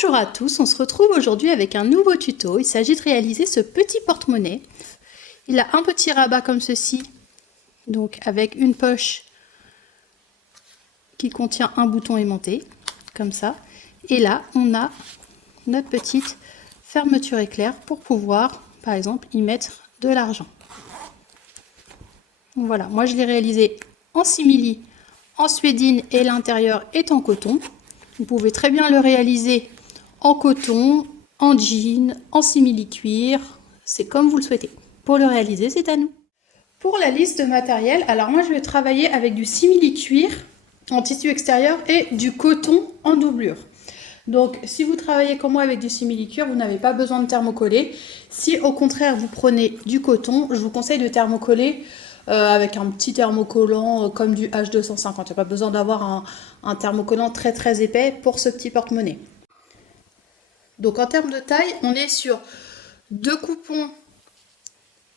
Bonjour à tous, on se retrouve aujourd'hui avec un nouveau tuto. Il s'agit de réaliser ce petit porte-monnaie. Il a un petit rabat comme ceci, donc avec une poche qui contient un bouton aimanté, comme ça. Et là, on a notre petite fermeture éclair pour pouvoir, par exemple, y mettre de l'argent. Voilà, moi je l'ai réalisé en simili, en suédine et l'intérieur est en coton. Vous pouvez très bien le réaliser en coton, en jean, en simili-cuir, c'est comme vous le souhaitez. Pour le réaliser, c'est à nous. Pour la liste de matériel, alors moi je vais travailler avec du simili-cuir en tissu extérieur et du coton en doublure. Donc si vous travaillez comme moi avec du simili-cuir, vous n'avez pas besoin de thermocoller. Si au contraire vous prenez du coton, je vous conseille de thermocoller avec un petit thermocollant comme du H250. Il n'y a pas besoin d'avoir un thermocollant très épais pour ce petit porte-monnaie. Donc en termes de taille, on est sur 2 coupons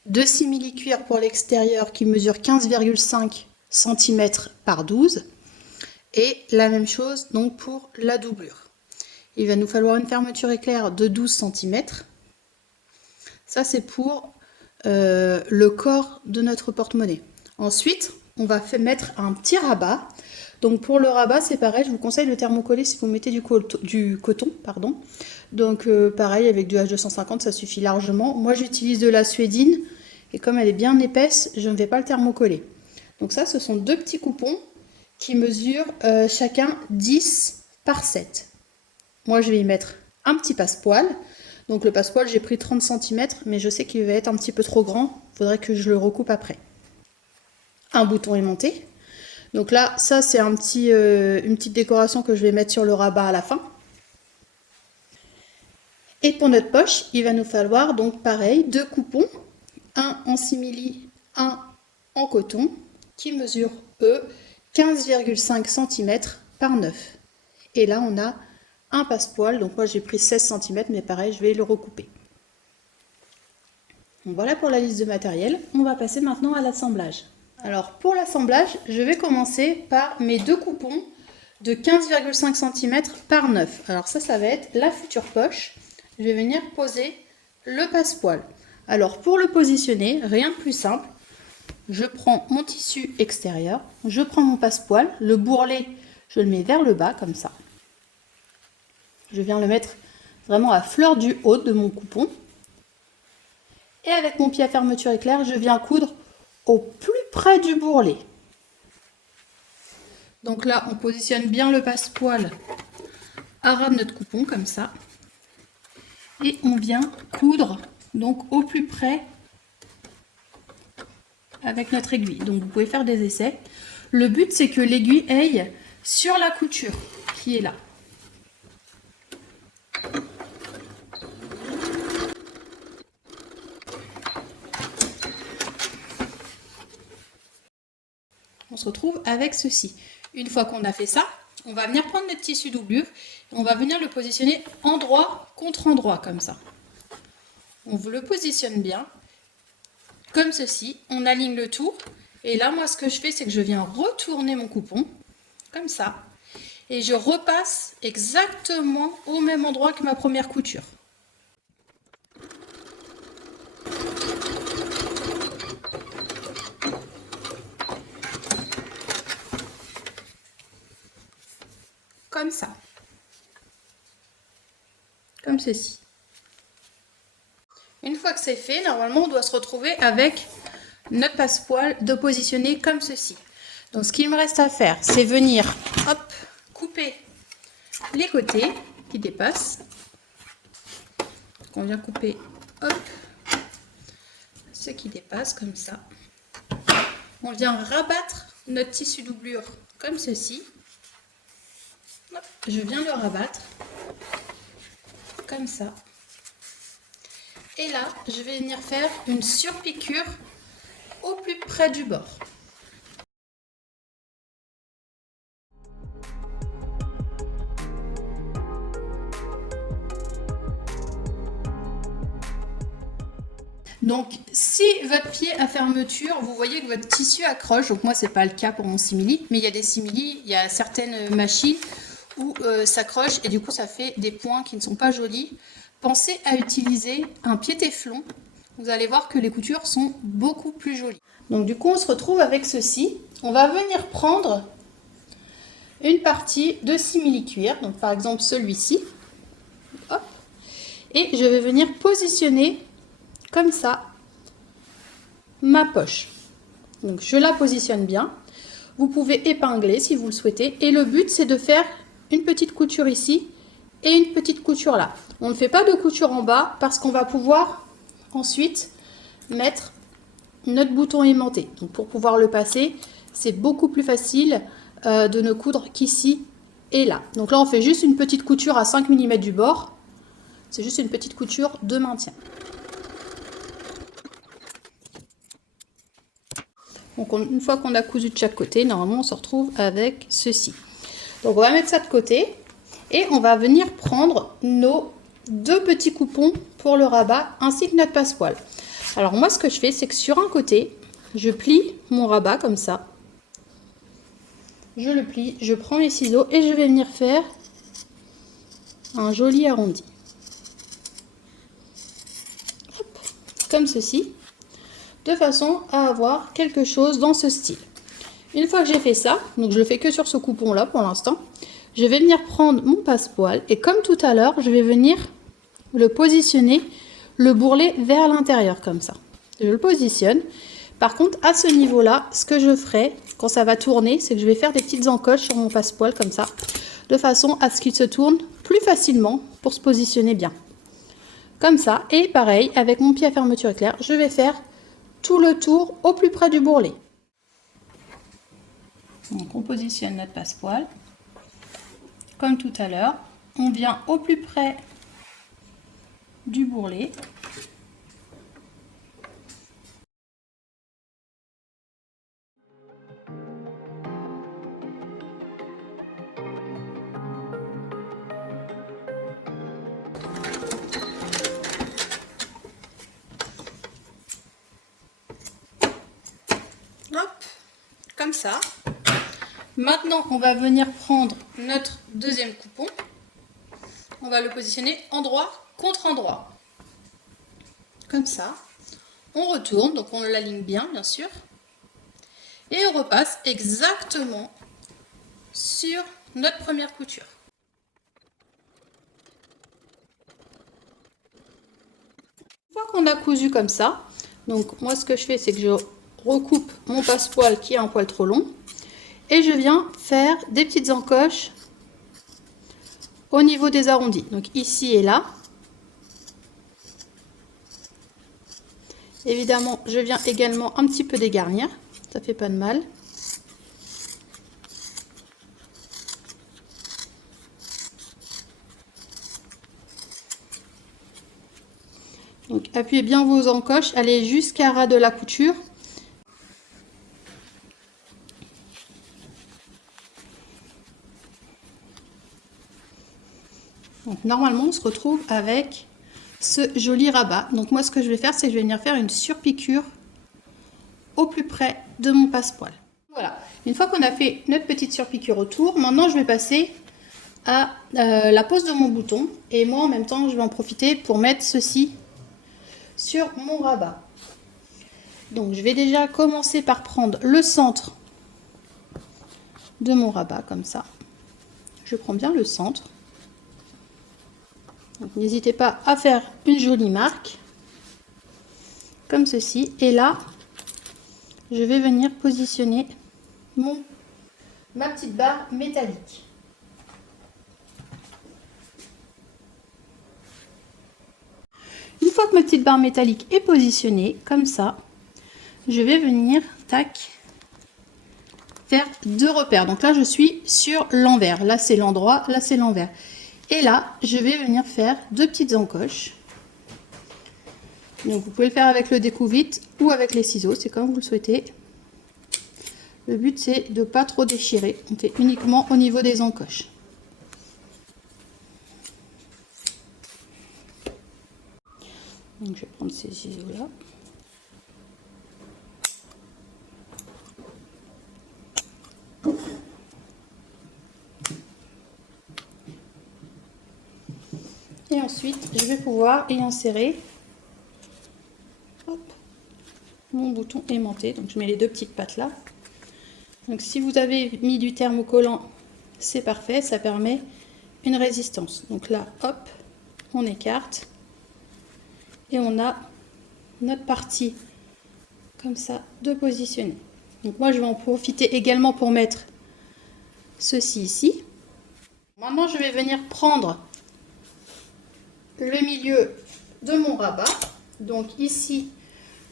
de simili-cuir pour l'extérieur qui mesure 15,5 cm par 12 et la même chose donc pour la doublure. Il va nous falloir une fermeture éclair de 12 cm. Ça c'est pour le corps de notre porte-monnaie. Ensuite, on va mettre un petit rabat. Donc pour le rabat, c'est pareil, je vous conseille de thermocoller si vous mettez du coton. Pardon. Donc pareil, avec du H250, ça suffit largement. Moi, j'utilise de la suédine et comme elle est bien épaisse, je ne vais pas le thermocoller. Donc ça, ce sont 2 petits coupons qui mesurent chacun 10 par 7. Moi, je vais y mettre un petit passepoil. Donc le passepoil, j'ai pris 30 cm, mais je sais qu'il va être un petit peu trop grand. Il faudrait que je le recoupe après. Un bouton aimanté. Donc là, ça c'est une petite décoration que je vais mettre sur le rabat à la fin. Et pour notre poche, il va nous falloir donc pareil, 2 coupons. Un en simili, un en coton, qui mesurent eux 15,5 cm par 9. Et là, on a un passepoil, donc moi j'ai pris 16 cm, mais pareil, je vais le recouper. Donc voilà pour la liste de matériel. On va passer maintenant à l'assemblage. Alors pour l'assemblage, je vais commencer par mes 2 coupons de 15,5 cm par 9. Alors ça va être la future poche. Je vais venir poser le passepoil. Alors pour le positionner, rien de plus simple. Je prends mon tissu extérieur, je prends mon passepoil, le bourrelet, je le mets vers le bas comme ça. Je viens le mettre vraiment à fleur du haut de mon coupon. Et avec mon pied à fermeture éclair, je viens coudre au plus près du bourrelet. Donc là, on positionne bien le passepoil à ras de notre coupon, comme ça. Et on vient coudre donc au plus près avec notre aiguille. Donc vous pouvez faire des essais. Le but, c'est que l'aiguille aille sur la couture qui est là. On se retrouve avec ceci. Une fois qu'on a fait ça, on va venir prendre notre tissu doublure et on va venir le positionner endroit contre endroit comme ça. On le positionne bien, comme ceci. On aligne le tout. Et là, moi, ce que je fais, c'est que je viens retourner mon coupon, comme ça. Et je repasse exactement au même endroit que ma première couture. Comme ça. Comme ceci. Une fois que c'est fait, normalement, on doit se retrouver avec notre passepoil de positionner comme ceci. Donc, ce qu'il me reste à faire, c'est venir, hop, couper les côtés qui dépassent. Donc, on vient couper, hop, ce qui dépasse comme ça. On vient rabattre notre tissu doublure comme ceci. Hop, je viens le rabattre comme ça. Et là, je vais venir faire une surpiqûre au plus près du bord. Donc, si votre pied à fermeture, vous voyez que votre tissu accroche, donc moi c'est pas le cas pour mon simili, mais il y a des simili, il y a certaines machines où s'accroche et du coup ça fait des points qui ne sont pas jolis. Pensez à utiliser un pied téflon. Vous allez voir que les coutures sont beaucoup plus jolies. Donc du coup on se retrouve avec ceci. On va venir prendre une partie de simili-cuir, donc par exemple celui-ci. Hop. Et je vais venir positionner comme ça ma poche. Donc je la positionne bien. Vous pouvez épingler si vous le souhaitez. Et le but c'est de faire une petite couture ici et une petite couture là. On ne fait pas de couture en bas parce qu'on va pouvoir ensuite mettre notre bouton aimanté. Donc pour pouvoir le passer, c'est beaucoup plus facile de ne coudre qu'ici et là. Donc là on fait juste une petite couture à 5 mm du bord. C'est juste une petite couture de maintien. Donc une fois qu'on a cousu de chaque côté, normalement on se retrouve avec ceci. Donc on va mettre ça de côté et on va venir prendre nos deux petits coupons pour le rabat ainsi que notre passepoil. Alors moi ce que je fais, c'est que sur un côté, je plie mon rabat comme ça. Je le plie, je prends mes ciseaux et je vais venir faire un joli arrondi. Hop, comme ceci, de façon à avoir quelque chose dans ce style. Une fois que j'ai fait ça, donc je le fais que sur ce coupon là pour l'instant, je vais venir prendre mon passepoil et comme tout à l'heure, je vais venir le positionner, le bourrelet vers l'intérieur comme ça. Je le positionne. Par contre, à ce niveau-là, ce que je ferai quand ça va tourner, c'est que je vais faire des petites encoches sur mon passepoil comme ça, de façon à ce qu'il se tourne plus facilement pour se positionner bien. Comme ça, et pareil, avec mon pied à fermeture éclair, je vais faire tout le tour au plus près du bourrelet. Donc on positionne notre passepoil comme tout à l'heure. On vient au plus près du bourrelet. Hop, comme ça. Maintenant, on va venir prendre notre deuxième coupon. On va le positionner endroit contre endroit. Comme ça. On retourne, donc on l'aligne bien, bien sûr. Et on repasse exactement sur notre première couture. Une fois qu'on a cousu comme ça, donc moi ce que je fais, c'est que je recoupe mon passepoil qui est un poil trop long. Et je viens faire des petites encoches au niveau des arrondis. Donc ici et là. Évidemment, je viens également un petit peu dégarnir. Ça fait pas de mal. Donc appuyez bien vos encoches. Allez jusqu'à ras de la couture. Donc normalement, on se retrouve avec ce joli rabat. Donc moi, ce que je vais faire, c'est que je vais venir faire une surpiqûre au plus près de mon passepoil. Voilà. Une fois qu'on a fait notre petite surpiqûre autour, maintenant je vais passer à la pose de mon bouton. Et moi, en même temps, je vais en profiter pour mettre ceci sur mon rabat. Donc je vais déjà commencer par prendre le centre de mon rabat, comme ça. Je prends bien le centre. N'hésitez pas à faire une jolie marque, comme ceci. Et là, je vais venir positionner ma petite barre métallique. Une fois que ma petite barre métallique est positionnée, comme ça, je vais venir, tac, faire deux repères. Donc là, je suis sur l'envers. Là, c'est l'endroit, là, c'est l'envers. Et là, je vais venir faire deux petites encoches. Donc vous pouvez le faire avec le découvite ou avec les ciseaux, c'est comme vous le souhaitez. Le but, c'est de ne pas trop déchirer. On fait uniquement au niveau des encoches. Donc je vais prendre ces ciseaux-là. Et ensuite, je vais pouvoir y insérer mon bouton aimanté. Donc je mets les deux petites pattes là. Donc si vous avez mis du thermocollant, c'est parfait, ça permet une résistance. Donc là, hop, on écarte et on a notre partie comme ça de positionner. Donc moi je vais en profiter également pour mettre ceci ici. Maintenant je vais venir prendre le milieu de mon rabat. Donc ici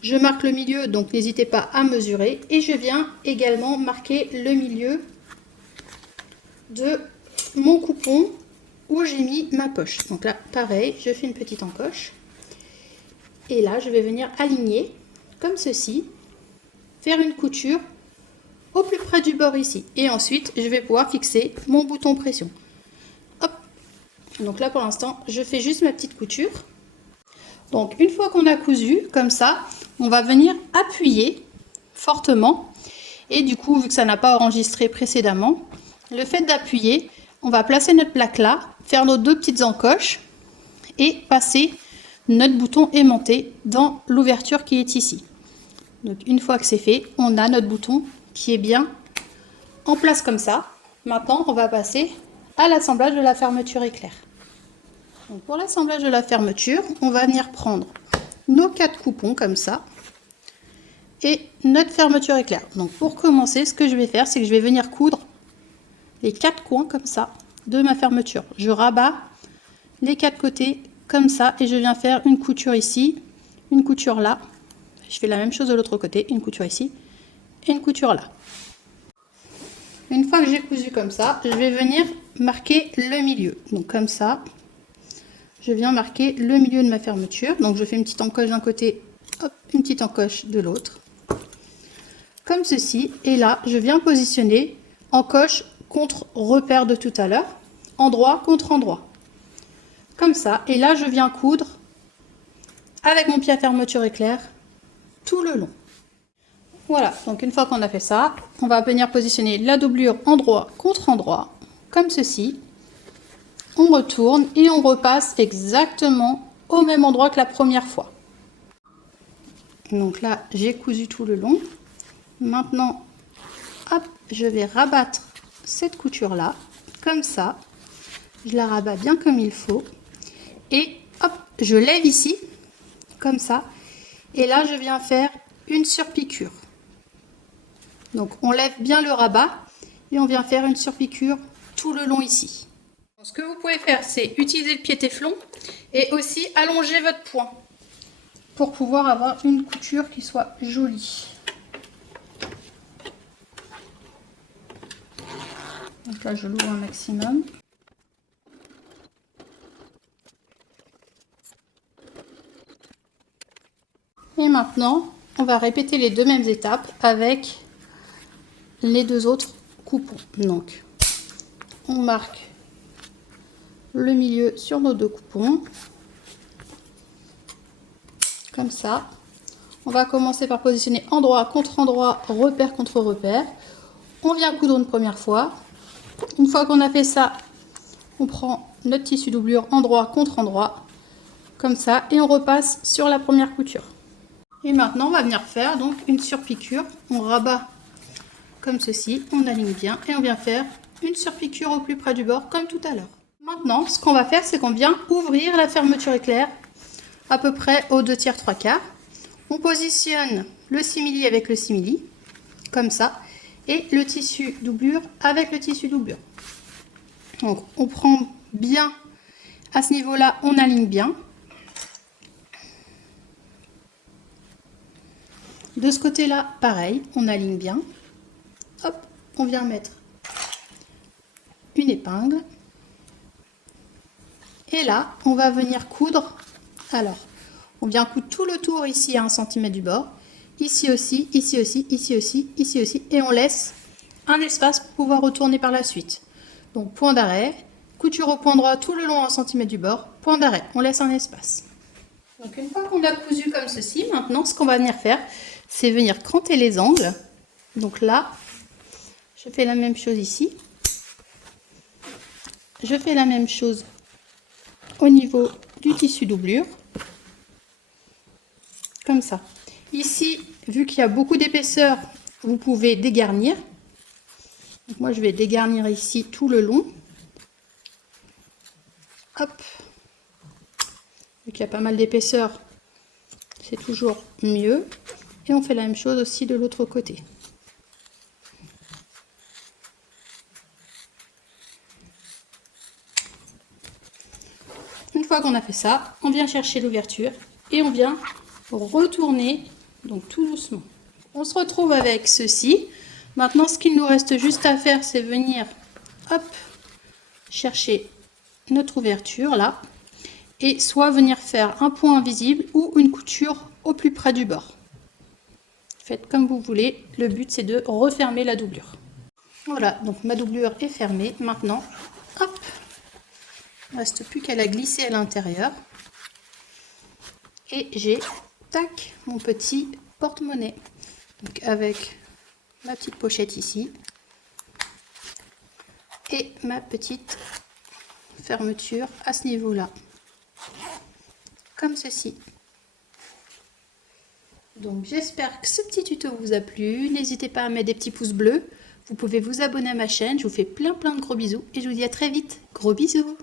je marque le milieu, donc n'hésitez pas à mesurer, et je viens également marquer le milieu de mon coupon où j'ai mis ma poche. Donc là pareil, je fais une petite encoche et là je vais venir aligner comme ceci, faire une couture au plus près du bord ici, et ensuite je vais pouvoir fixer mon bouton pression. Hop. Donc là pour l'instant je fais juste ma petite couture. Donc une fois qu'on a cousu comme ça, on va venir appuyer fortement, et du coup vu que ça n'a pas enregistré précédemment, le fait d'appuyer, on va placer notre plaque là, faire nos deux petites encoches et passer notre bouton aimanté dans l'ouverture qui est ici. Donc une fois que c'est fait, on a notre bouton qui est bien en place comme ça. Maintenant on va passer à l'assemblage de la fermeture éclair. Donc pour l'assemblage de la fermeture, on va venir prendre nos 4 coupons comme ça et notre fermeture éclair. Donc pour commencer, ce que je vais faire, c'est que je vais venir coudre les 4 coins comme ça de ma fermeture. Je rabats les 4 côtés comme ça et je viens faire une couture ici, une couture là. Je fais la même chose de l'autre côté, une couture ici et une couture là. Une fois que j'ai cousu comme ça, je vais venir marquer le milieu. Donc comme ça, je viens marquer le milieu de ma fermeture. Donc je fais une petite encoche d'un côté, hop, une petite encoche de l'autre. Comme ceci. Et là, je viens positionner encoche contre repère de tout à l'heure, endroit contre endroit. Comme ça. Et là, je viens coudre avec mon pied à fermeture éclair tout le long. Voilà, donc une fois qu'on a fait ça, on va venir positionner la doublure endroit contre endroit, comme ceci. On retourne et on repasse exactement au même endroit que la première fois. Donc là, j'ai cousu tout le long. Maintenant, hop, je vais rabattre cette couture-là, comme ça. Je la rabats bien comme il faut. Et hop, je lève ici, comme ça. Et là, je viens faire une surpiqûre. Donc, on lève bien le rabat et on vient faire une surpiqûre tout le long ici. Ce que vous pouvez faire, c'est utiliser le pied téflon et aussi allonger votre point pour pouvoir avoir une couture qui soit jolie. Donc là, je l'ouvre un maximum. Et maintenant, on va répéter les deux mêmes étapes avec les deux autres coupons. Donc, on marque le milieu sur nos deux coupons. Comme ça. On va commencer par positionner endroit contre endroit, repère contre repère. On vient coudre une première fois. Une fois qu'on a fait ça, on prend notre tissu doublure endroit contre endroit, comme ça, et on repasse sur la première couture. Et maintenant, on va venir faire donc une surpiqûre. On rabat comme ceci, on aligne bien et on vient faire une surpiqûre au plus près du bord comme tout à l'heure. Maintenant, ce qu'on va faire, c'est qu'on vient ouvrir la fermeture éclair à peu près aux 2/3, 3/4. On positionne le simili avec le simili, comme ça, et le tissu doublure avec le tissu doublure. Donc, on prend bien à ce niveau-là, on aligne bien. De ce côté-là, pareil, on aligne bien. Hop, on vient mettre une épingle. Et là, on va venir coudre. Alors, on vient coudre tout le tour ici à 1 cm du bord. Ici aussi, ici aussi, ici aussi, ici aussi. Et on laisse un espace pour pouvoir retourner par la suite. Donc, point d'arrêt, couture au point droit tout le long à 1 cm du bord. Point d'arrêt, on laisse un espace. Donc, une fois qu'on a cousu comme ceci, maintenant, ce qu'on va venir faire, c'est venir cranter les angles. Donc là, je fais la même chose ici. Je fais la même chose au niveau du tissu doublure, comme ça. Ici, vu qu'il y a beaucoup d'épaisseur, vous pouvez dégarnir. Donc moi, je vais dégarnir ici tout le long. Hop. Vu qu'il y a pas mal d'épaisseur, c'est toujours mieux. Et on fait la même chose aussi de l'autre côté. Une fois qu'on a fait ça, on vient chercher l'ouverture et on vient retourner, donc tout doucement. On se retrouve avec ceci. Maintenant, ce qu'il nous reste juste à faire, c'est venir, hop, chercher notre ouverture là, et soit venir faire un point invisible ou une couture au plus près du bord. Faites comme vous voulez, le but c'est de refermer la doublure. Voilà, donc ma doublure est fermée. Maintenant, hop, il ne reste plus qu'à la glisser à l'intérieur. Et j'ai, tac, mon petit porte-monnaie. Donc avec ma petite pochette ici. Et ma petite fermeture à ce niveau-là. Comme ceci. Donc j'espère que ce petit tuto vous a plu. N'hésitez pas à mettre des petits pouces bleus. Vous pouvez vous abonner à ma chaîne. Je vous fais plein de gros bisous. Et je vous dis à très vite. Gros bisous!